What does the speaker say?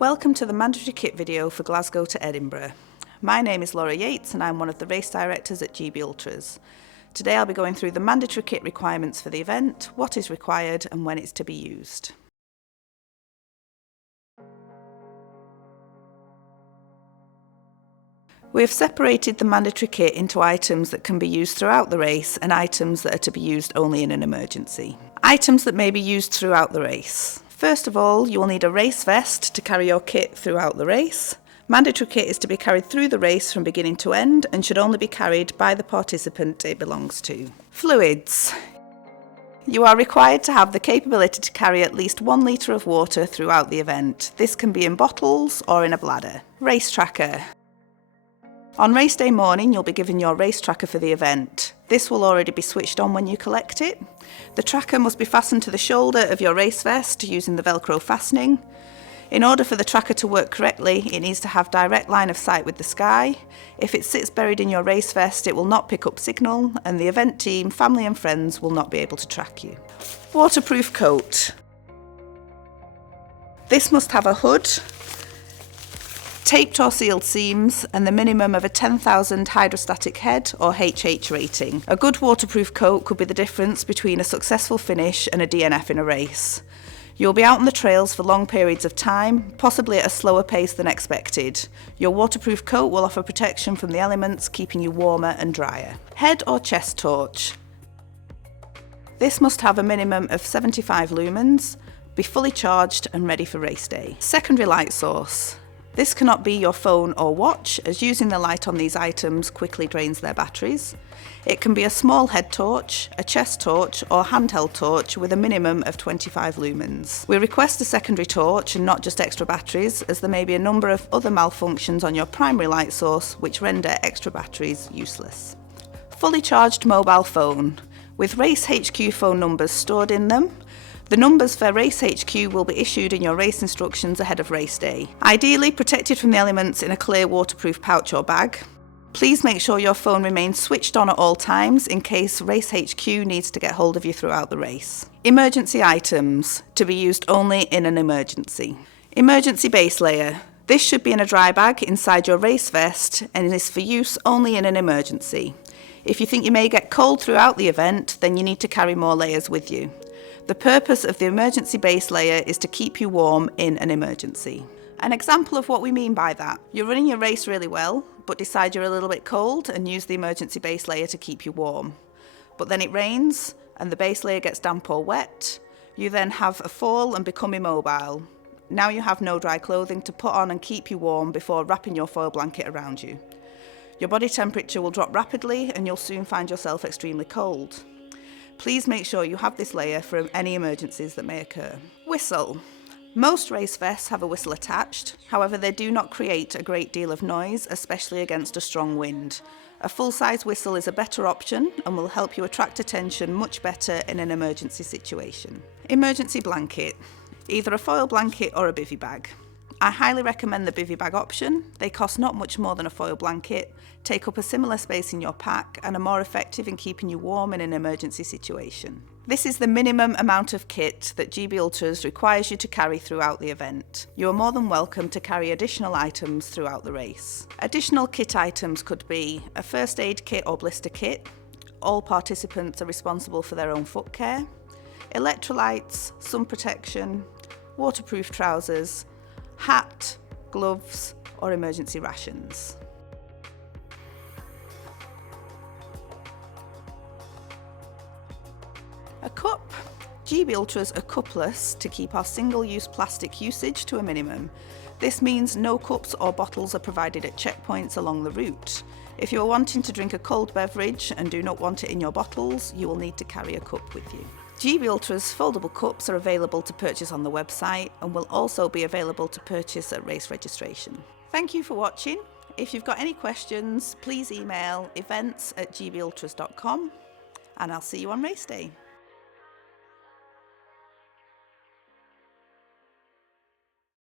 Welcome to the mandatory kit video for Glasgow to Edinburgh. My name is Laura Yates and I'm one of the race directors at GB Ultras. Today I'll be going through the mandatory kit requirements for the event, what is required and when it's to be used. We have separated the mandatory kit into items that can be used throughout the race and items that are to be used only in an emergency. Items that may be used throughout the race. First of all, you will need a race vest to carry your kit throughout the race. Mandatory kit is to be carried through the race from beginning to end and should only be carried by the participant it belongs to. Fluids. You are required to have the capability to carry at least 1 litre of water throughout the event. This can be in bottles or in a bladder. Race tracker. On race day morning, you'll be given your race tracker for the event. This will already be switched on when you collect it. The tracker must be fastened to the shoulder of your race vest using the Velcro fastening. In order for the tracker to work correctly, it needs to have direct line of sight with the sky. If it sits buried in your race vest, it will not pick up signal, and the event team, family and friends will not be able to track you. Waterproof coat. This must have a hood, taped or sealed seams and the minimum of a 10,000 hydrostatic head or HH rating. A good waterproof coat could be the difference between a successful finish and a DNF in a race. You'll be out on the trails for long periods of time, possibly at a slower pace than expected. Your waterproof coat will offer protection from the elements, keeping you warmer and drier. Head or chest torch. This must have a minimum of 75 lumens, be fully charged and ready for race day. Secondary light source. This cannot be your phone or watch, as using the light on these items quickly drains their batteries. It can be a small head torch, a chest torch or handheld torch with a minimum of 25 lumens. We request a secondary torch and not just extra batteries, as there may be a number of other malfunctions on your primary light source which render extra batteries useless. Fully charged mobile phone, with Race HQ phone numbers stored in them. The numbers for Race HQ will be issued in your race instructions ahead of race day. Ideally protected from the elements in a clear waterproof pouch or bag. Please make sure your phone remains switched on at all times in case Race HQ needs to get hold of you throughout the race. Emergency items, to be used only in an emergency. Emergency base layer. This should be in a dry bag inside your race vest and is for use only in an emergency. If you think you may get cold throughout the event, then you need to carry more layers with you. The purpose of the emergency base layer is to keep you warm in an emergency. An example of what we mean by that. You're running your race really well, but decide you're a little bit cold and use the emergency base layer to keep you warm. But then it rains and the base layer gets damp or wet. You then have a fall and become immobile. Now you have no dry clothing to put on and keep you warm before wrapping your foil blanket around you. Your body temperature will drop rapidly and you'll soon find yourself extremely cold. Please make sure you have this layer for any emergencies that may occur. Whistle. Most race vests have a whistle attached, however they do not create a great deal of noise, especially against a strong wind. A full-size whistle is a better option and will help you attract attention much better in an emergency situation. Emergency blanket. Either a foil blanket or a bivy bag. I highly recommend the bivy bag option. They cost not much more than a foil blanket, take up a similar space in your pack and are more effective in keeping you warm in an emergency situation. This is the minimum amount of kit that GB Ultras requires you to carry throughout the event. You are more than welcome to carry additional items throughout the race. Additional kit items could be a first aid kit or blister kit. All participants are responsible for their own foot care. Electrolytes, sun protection, waterproof trousers, hat, gloves or emergency rations. A cup. GB Ultras are cupless to keep our single-use plastic usage to a minimum. This means no cups or bottles are provided at checkpoints along the route. If you are wanting to drink a cold beverage and do not want it in your bottles, you will need to carry a cup with you. GB Ultra's foldable cups are available to purchase on the website and will also be available to purchase at race registration. Thank you for watching. If you've got any questions, please email events@gbultras.com and I'll see you on race day.